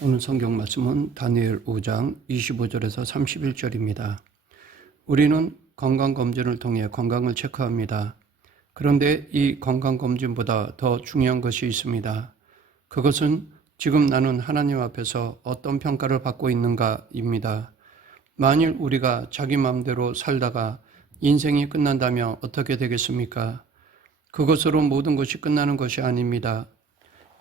오늘 성경 말씀은 다니엘 5장 25절에서 31절입니다. 우리는 건강검진을 통해 건강을 체크합니다. 그런데 이 건강검진보다 더 중요한 것이 있습니다. 그것은 지금 나는 하나님 앞에서 어떤 평가를 받고 있는가입니다. 만일 우리가 자기 마음대로 살다가 인생이 끝난다면 어떻게 되겠습니까? 그것으로 모든 것이 끝나는 것이 아닙니다.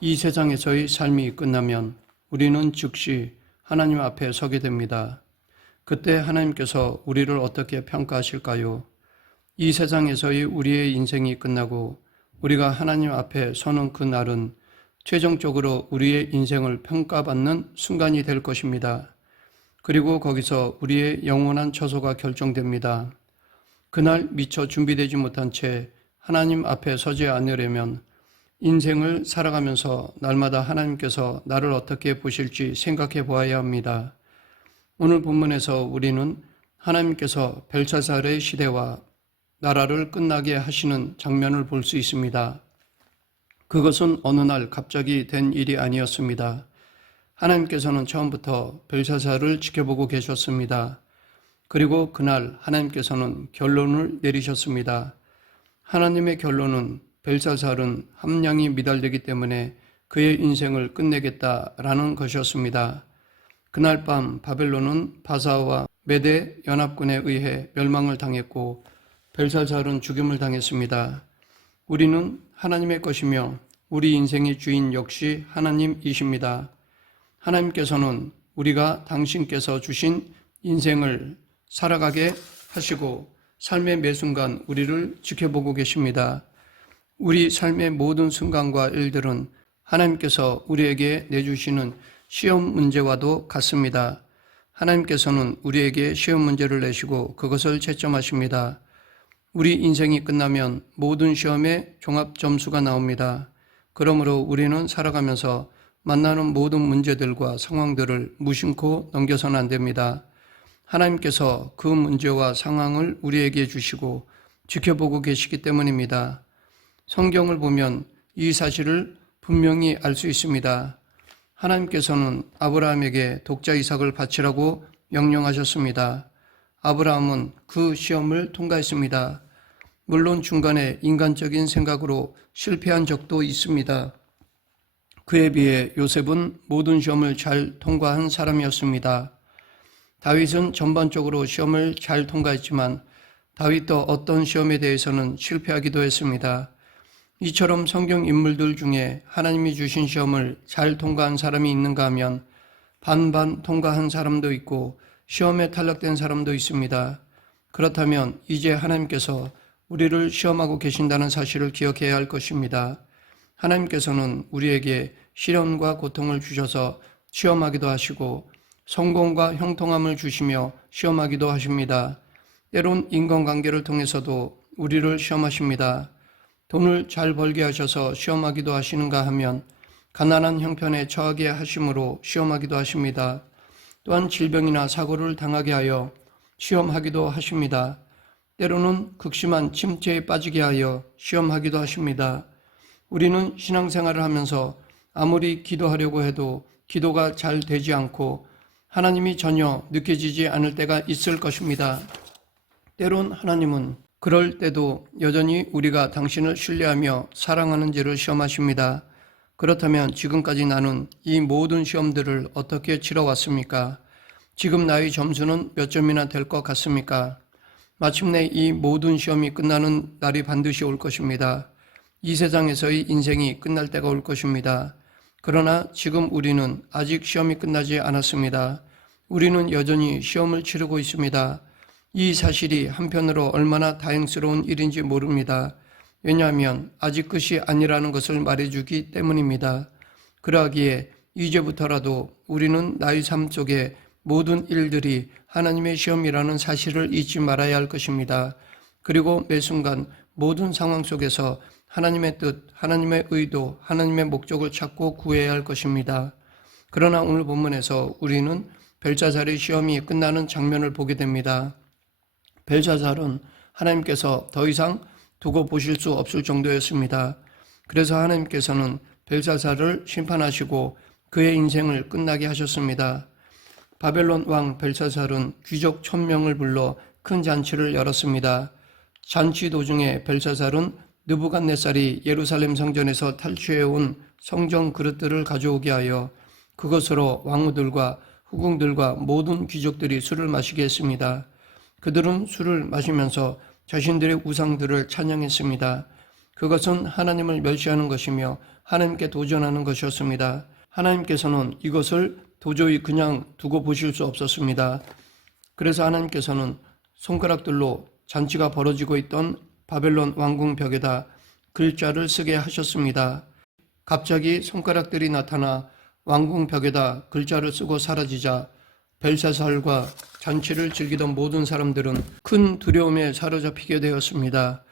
이 세상에서의 삶이 끝나면 우리는 즉시 하나님 앞에 서게 됩니다. 그때 하나님께서 우리를 어떻게 평가하실까요? 이 세상에서의 우리의 인생이 끝나고 우리가 하나님 앞에 서는 그 날은 최종적으로 우리의 인생을 평가받는 순간이 될 것입니다. 그리고 거기서 우리의 영원한 처소가 결정됩니다. 그날 미처 준비되지 못한 채 하나님 앞에 서지 않으려면 인생을 살아가면서 날마다 하나님께서 나를 어떻게 보실지 생각해 보아야 합니다. 오늘 본문에서 우리는 하나님께서 벨사살의 시대와 나라를 끝나게 하시는 장면을 볼 수 있습니다. 그것은 어느 날 갑자기 된 일이 아니었습니다. 하나님께서는 처음부터 벨사살을 지켜보고 계셨습니다. 그리고 그날 하나님께서는 결론을 내리셨습니다. 하나님의 결론은 벨사살은 함량이 미달되기 때문에 그의 인생을 끝내겠다라는 것이었습니다. 그날 밤 바벨론은 바사와 메대 연합군에 의해 멸망을 당했고 벨사살은 죽임을 당했습니다. 우리는 하나님의 것이며 우리 인생의 주인 역시 하나님이십니다. 하나님께서는 우리가 당신께서 주신 인생을 살아가게 하시고 삶의 매 순간 우리를 지켜보고 계십니다. 우리 삶의 모든 순간과 일들은 하나님께서 우리에게 내주시는 시험 문제와도 같습니다. 하나님께서는 우리에게 시험 문제를 내시고 그것을 채점하십니다. 우리 인생이 끝나면 모든 시험의 종합 점수가 나옵니다. 그러므로 우리는 살아가면서 만나는 모든 문제들과 상황들을 무심코 넘겨서는 안 됩니다. 하나님께서 그 문제와 상황을 우리에게 주시고 지켜보고 계시기 때문입니다. 성경을 보면 이 사실을 분명히 알 수 있습니다. 하나님께서는 아브라함에게 독자 이삭을 바치라고 명령하셨습니다. 아브라함은 그 시험을 통과했습니다. 물론 중간에 인간적인 생각으로 실패한 적도 있습니다. 그에 비해 요셉은 모든 시험을 잘 통과한 사람이었습니다. 다윗은 전반적으로 시험을 잘 통과했지만 다윗도 어떤 시험에 대해서는 실패하기도 했습니다. 이처럼 성경 인물들 중에 하나님이 주신 시험을 잘 통과한 사람이 있는가 하면 반반 통과한 사람도 있고 시험에 탈락된 사람도 있습니다. 그렇다면 이제 하나님께서 우리를 시험하고 계신다는 사실을 기억해야 할 것입니다. 하나님께서는 우리에게 시련과 고통을 주셔서 시험하기도 하시고 성공과 형통함을 주시며 시험하기도 하십니다. 때론 인간관계를 통해서도 우리를 시험하십니다. 돈을 잘 벌게 하셔서 시험하기도 하시는가 하면 가난한 형편에 처하게 하심으로 시험하기도 하십니다. 또한 질병이나 사고를 당하게 하여 시험하기도 하십니다. 때로는 극심한 침체에 빠지게 하여 시험하기도 하십니다. 우리는 신앙생활을 하면서 아무리 기도하려고 해도 기도가 잘 되지 않고 하나님이 전혀 느껴지지 않을 때가 있을 것입니다. 때론 하나님은 그럴 때도 여전히 우리가 당신을 신뢰하며 사랑하는지를 시험하십니다. 그렇다면 지금까지 나는 이 모든 시험들을 어떻게 치러왔습니까? 지금 나의 점수는 몇 점이나 될 것 같습니까? 마침내 이 모든 시험이 끝나는 날이 반드시 올 것입니다. 이 세상에서의 인생이 끝날 때가 올 것입니다. 그러나 지금 우리는 아직 시험이 끝나지 않았습니다. 우리는 여전히 시험을 치르고 있습니다. 이 사실이 한편으로 얼마나 다행스러운 일인지 모릅니다. 왜냐하면 아직 끝이 아니라는 것을 말해주기 때문입니다. 그러하기에 이제부터라도 우리는 나의 삶 속에 모든 일들이 하나님의 시험이라는 사실을 잊지 말아야 할 것입니다. 그리고 매 순간 모든 상황 속에서 하나님의 뜻, 하나님의 의도, 하나님의 목적을 찾고 구해야 할 것입니다. 그러나 오늘 본문에서 우리는 벨사살의 시험이 끝나는 장면을 보게 됩니다. 벨사살은 하나님께서 더 이상 두고 보실 수 없을 정도였습니다. 그래서 하나님께서는 벨사살을 심판하시고 그의 인생을 끝나게 하셨습니다. 바벨론 왕 벨사살은 귀족 1000명을 불러 큰 잔치를 열었습니다. 잔치 도중에 벨사살은 느부갓네살이 예루살렘 성전에서 탈취해온 성전 그릇들을 가져오게 하여 그것으로 왕후들과 후궁들과 모든 귀족들이 술을 마시게 했습니다. 그들은 술을 마시면서 자신들의 우상들을 찬양했습니다. 그것은 하나님을 멸시하는 것이며 하나님께 도전하는 것이었습니다. 하나님께서는 이것을 도저히 그냥 두고 보실 수 없었습니다. 그래서 하나님께서는 손가락들로 잔치가 벌어지고 있던 바벨론 왕궁 벽에다 글자를 쓰게 하셨습니다. 갑자기 손가락들이 나타나 왕궁 벽에다 글자를 쓰고 사라지자 벨사살과 잔치를 즐기던 모든 사람들은 큰 두려움에 사로잡히게 되었습니다.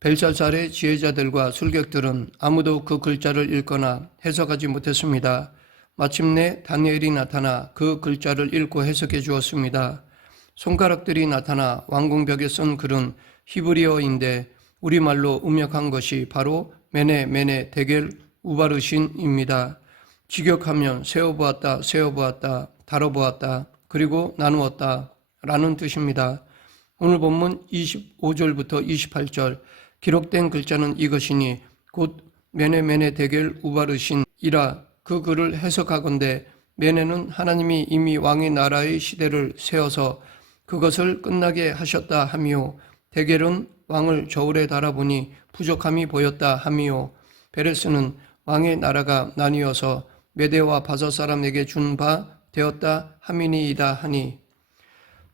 벨사살의 지혜자들과 술객들은 아무도 그 글자를 읽거나 해석하지 못했습니다. 마침내 다니엘이 나타나 그 글자를 읽고 해석해 주었습니다. 손가락들이 나타나 왕궁벽에 쓴 글은 히브리어인데 우리말로 음역한 것이 바로 메네 데겔 우바르신입니다. 직역하면 세어보았다, 세어보았다, 다뤄보았다, 그리고 나누었다 라는 뜻입니다. 오늘 본문 25절부터 28절 기록된 글자는 이것이니 곧 메네 데겔 우바르신이라. 그 글을 해석하건대 메네는 하나님이 이미 왕의 나라의 시대를 세워서 그것을 끝나게 하셨다 하미요, 데겔은 왕을 저울에 달아보니 부족함이 보였다 하미요, 베레스는 왕의 나라가 나뉘어서 메대와 바사 사람에게 준 바 되었다 하미니이다 하니.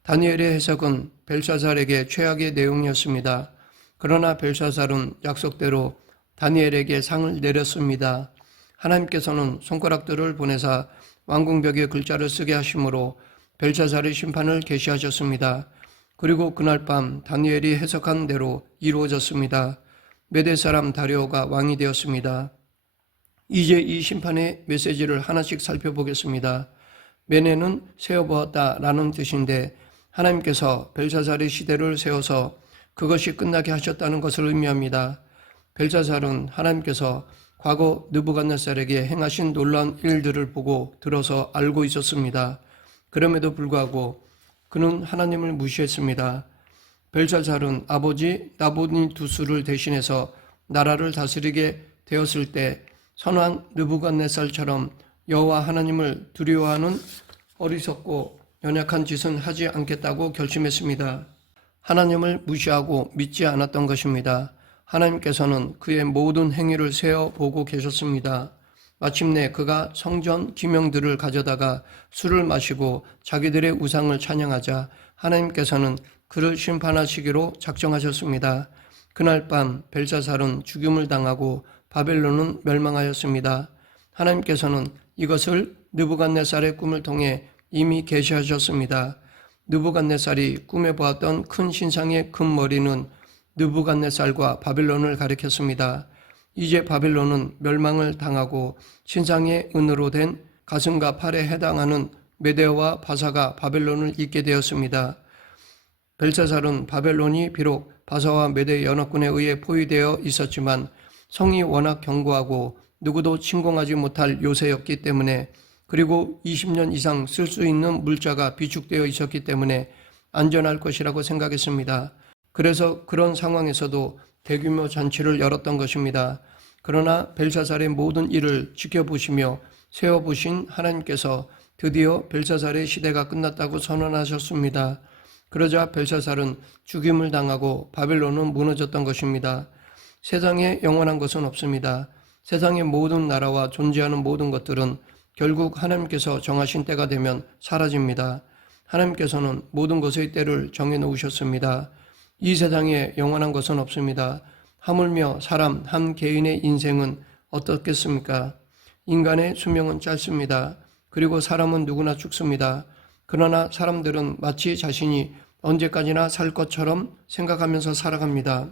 다니엘의 해석은 벨사살에게 최악의 내용이었습니다. 그러나 벨사살은 약속대로 다니엘에게 상을 내렸습니다. 하나님께서는 손가락들을 보내사 왕궁벽에 글자를 쓰게 하심으로 벨사살의 심판을 계시하셨습니다. 그리고 그날 밤 다니엘이 해석한 대로 이루어졌습니다. 메대 사람 다리오가 왕이 되었습니다. 이제 이 심판의 메시지를 하나씩 살펴보겠습니다. 메네는 세어보았다 라는 뜻인데 하나님께서 벨사살의 시대를 세워서 그것이 끝나게 하셨다는 것을 의미합니다. 벨사살은 하나님께서 과거 느부갓네살에게 행하신 놀라운 일들을 보고 들어서 알고 있었습니다. 그럼에도 불구하고 그는 하나님을 무시했습니다. 벨사살은 아버지 나부니두스를 대신해서 나라를 다스리게 되었을 때 선한 느부갓네살처럼 여호와 하나님을 두려워하는 어리석고 연약한 짓은 하지 않겠다고 결심했습니다. 하나님을 무시하고 믿지 않았던 것입니다. 하나님께서는 그의 모든 행위를 세어보고 계셨습니다. 마침내 그가 성전 기명들을 가져다가 술을 마시고 자기들의 우상을 찬양하자 하나님께서는 그를 심판하시기로 작정하셨습니다. 그날 밤 벨사살은 죽임을 당하고 바벨론은 멸망하였습니다. 하나님께서는 이것을 느부갓네살의 꿈을 통해 이미 계시하셨습니다. 느부갓네살이 꿈에 보았던 큰 신상의 금 머리는 느부갓네살과 바벨론을 가리켰습니다. 이제 바벨론은 멸망을 당하고 신상의 은으로 된 가슴과 팔에 해당하는 메대와 바사가 바벨론을 잇게 되었습니다. 벨사살은 바벨론이 비록 바사와 메대 연합군에 의해 포위되어 있었지만 성이 워낙 견고하고 누구도 침공하지 못할 요새였기 때문에, 그리고 20년 이상 쓸 수 있는 물자가 비축되어 있었기 때문에 안전할 것이라고 생각했습니다. 그래서 그런 상황에서도 대규모 잔치를 열었던 것입니다. 그러나 벨사살의 모든 일을 지켜보시며 세워보신 하나님께서 드디어 벨사살의 시대가 끝났다고 선언하셨습니다. 그러자 벨사살은 죽임을 당하고 바벨론은 무너졌던 것입니다. 세상에 영원한 것은 없습니다. 세상의 모든 나라와 존재하는 모든 것들은 결국 하나님께서 정하신 때가 되면 사라집니다. 하나님께서는 모든 것의 때를 정해놓으셨습니다. 이 세상에 영원한 것은 없습니다. 하물며 사람 한 개인의 인생은 어떻겠습니까? 인간의 수명은 짧습니다. 그리고 사람은 누구나 죽습니다. 그러나 사람들은 마치 자신이 언제까지나 살 것처럼 생각하면서 살아갑니다.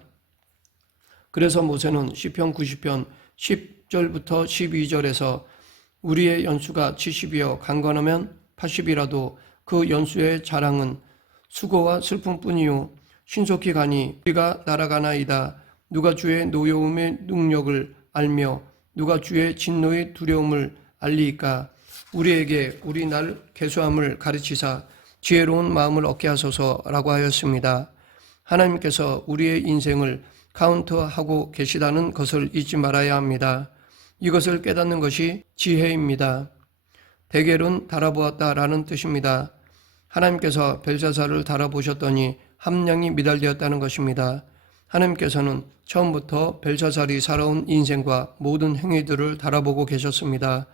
그래서 모세는 시편 90편 10절부터 12절에서 우리의 연수가 70이여 강건하면 80이라도 그 연수의 자랑은 수고와 슬픔뿐이요 신속히 가니 우리가 날아가나이다. 누가 주의 노여움의 능력을 알며 누가 주의 진노의 두려움을 알리이까 우리에게 우리 날 계수함을 가르치사 지혜로운 마음을 얻게 하소서라고 하였습니다. 하나님께서 우리의 인생을 카운트하고 계시다는 것을 잊지 말아야 합니다. 이것을 깨닫는 것이 지혜입니다. 대겔은 달아보았다라는 뜻입니다. 하나님께서 벨사살을 달아보셨더니 함량이 미달되었다는 것입니다. 하나님께서는 처음부터 벨사살이 살아온 인생과 모든 행위들을 달아보고 계셨습니다.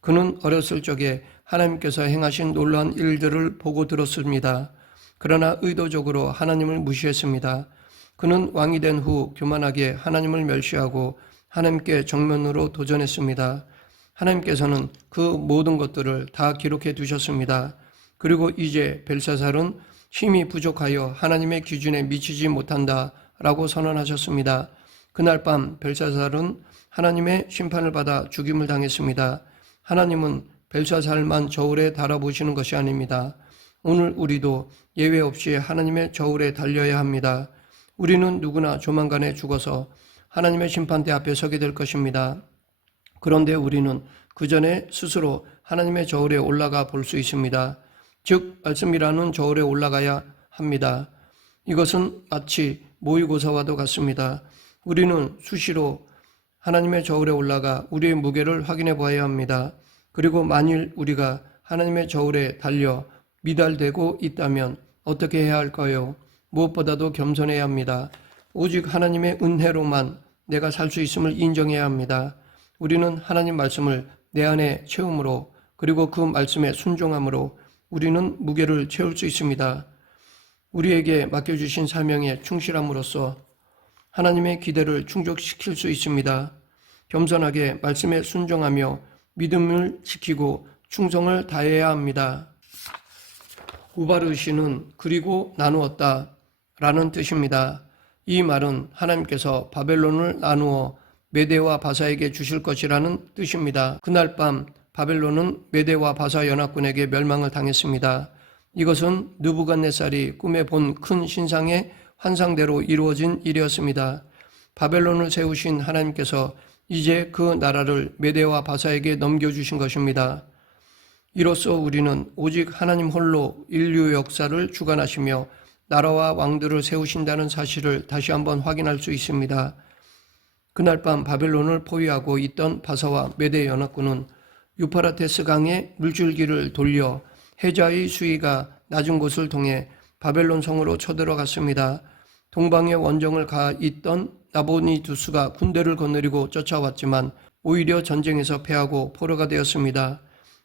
그는 어렸을 적에 하나님께서 행하신 놀라운 일들을 보고 들었습니다. 그러나 의도적으로 하나님을 무시했습니다. 그는 왕이 된 후 교만하게 하나님을 멸시하고 하나님께 정면으로 도전했습니다. 하나님께서는 그 모든 것들을 다 기록해 두셨습니다. 그리고 이제 벨사살은 힘이 부족하여 하나님의 기준에 미치지 못한다 라고 선언하셨습니다. 그날 밤 벨사살은 하나님의 심판을 받아 죽임을 당했습니다. 하나님은 벨사살만 저울에 달아보시는 것이 아닙니다. 오늘 우리도 예외 없이 하나님의 저울에 달려야 합니다. 우리는 누구나 조만간에 죽어서 하나님의 심판대 앞에 서게 될 것입니다. 그런데 우리는 그 전에 스스로 하나님의 저울에 올라가 볼 수 있습니다. 즉 말씀이라는 저울에 올라가야 합니다. 이것은 마치 모의고사와도 같습니다. 우리는 수시로 하나님의 저울에 올라가 우리의 무게를 확인해 보아야 합니다. 그리고 만일 우리가 하나님의 저울에 달려 미달되고 있다면 어떻게 해야 할까요? 무엇보다도 겸손해야 합니다. 오직 하나님의 은혜로만 내가 살 수 있음을 인정해야 합니다. 우리는 하나님 말씀을 내 안에 채움으로 그리고 그 말씀에 순종함으로 우리는 무게를 채울 수 있습니다. 우리에게 맡겨주신 사명에 충실함으로써 하나님의 기대를 충족시킬 수 있습니다. 겸손하게 말씀에 순종하며 믿음을 지키고 충성을 다해야 합니다. 우바르시는 그리고 나누었다 라는 뜻입니다. 이 말은 하나님께서 바벨론을 나누어 메대와 바사에게 주실 것이라는 뜻입니다. 그날 밤 바벨론은 메대와 바사 연합군에게 멸망을 당했습니다. 이것은 느부갓네살이 꿈에 본 큰 신상의 환상대로 이루어진 일이었습니다. 바벨론을 세우신 하나님께서 이제 그 나라를 메대와 바사에게 넘겨주신 것입니다. 이로써 우리는 오직 하나님 홀로 인류 역사를 주관하시며 나라와 왕들을 세우신다는 사실을 다시 한번 확인할 수 있습니다. 그날 밤 바벨론을 포위하고 있던 바사와 메대 연합군은 유프라테스 강의 물줄기를 돌려 해자의 수위가 낮은 곳을 통해 바벨론 성으로 쳐들어갔습니다. 동방의 원정을 가 있던 나보니두스가 군대를 거느리고 쫓아왔지만 오히려 전쟁에서 패하고 포로가 되었습니다.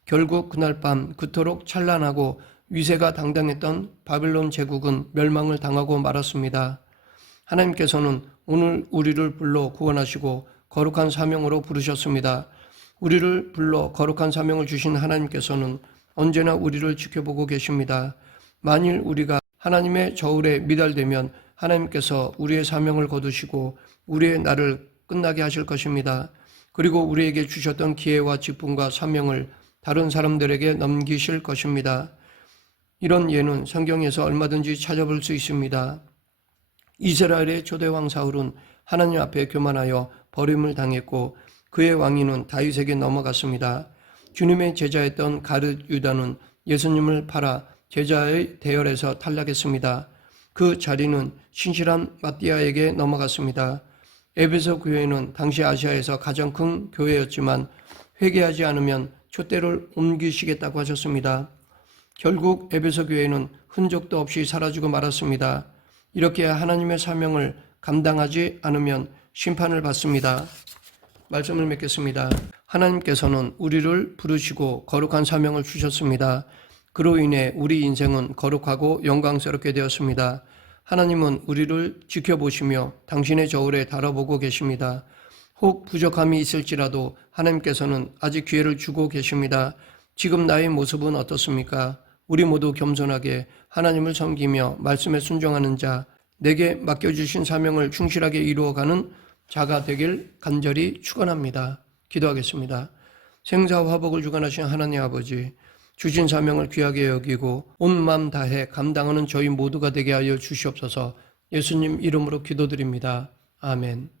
결국 그날 밤 그토록 찬란하고 위세가 당당했던 바벨론 제국은 멸망을 당하고 말았습니다. 하나님께서는 오늘 우리를 불러 구원하시고 거룩한 사명으로 부르셨습니다. 우리를 불러 거룩한 사명을 주신 하나님께서는 언제나 우리를 지켜보고 계십니다. 만일 우리가 하나님의 저울에 미달되면 하나님께서 우리의 사명을 거두시고 우리의 날을 끝나게 하실 것입니다. 그리고 우리에게 주셨던 기회와 직분과 사명을 다른 사람들에게 넘기실 것입니다. 이런 예는 성경에서 얼마든지 찾아볼 수 있습니다. 이스라엘의 초대왕 사울은 하나님 앞에 교만하여 버림을 당했고 그의 왕위는 다윗에게 넘어갔습니다. 주님의 제자였던 가룟 유다는 예수님을 팔아 제자의 대열에서 탈락했습니다. 그 자리는 신실한 마띠아에게 넘어갔습니다. 에베소 교회는 당시 아시아에서 가장 큰 교회였지만 회개하지 않으면 촛대를 옮기시겠다고 하셨습니다. 결국 에베소 교회는 흔적도 없이 사라지고 말았습니다. 이렇게 하나님의 사명을 감당하지 않으면 심판을 받습니다. 말씀을 맺겠습니다. 하나님께서는 우리를 부르시고 거룩한 사명을 주셨습니다. 그로 인해 우리 인생은 거룩하고 영광스럽게 되었습니다. 하나님은 우리를 지켜보시며 당신의 저울에 달아보고 계십니다. 혹 부족함이 있을지라도 하나님께서는 아직 기회를 주고 계십니다. 지금 나의 모습은 어떻습니까? 우리 모두 겸손하게 하나님을 섬기며 말씀에 순종하는 자, 내게 맡겨주신 사명을 충실하게 이루어가는 자가 되길 간절히 축원합니다. 기도하겠습니다. 생사와 화복을 주관하신 하나님 아버지, 주신 사명을 귀하게 여기고 온 마음 다해 감당하는 저희 모두가 되게 하여 주시옵소서. 예수님 이름으로 기도드립니다. 아멘.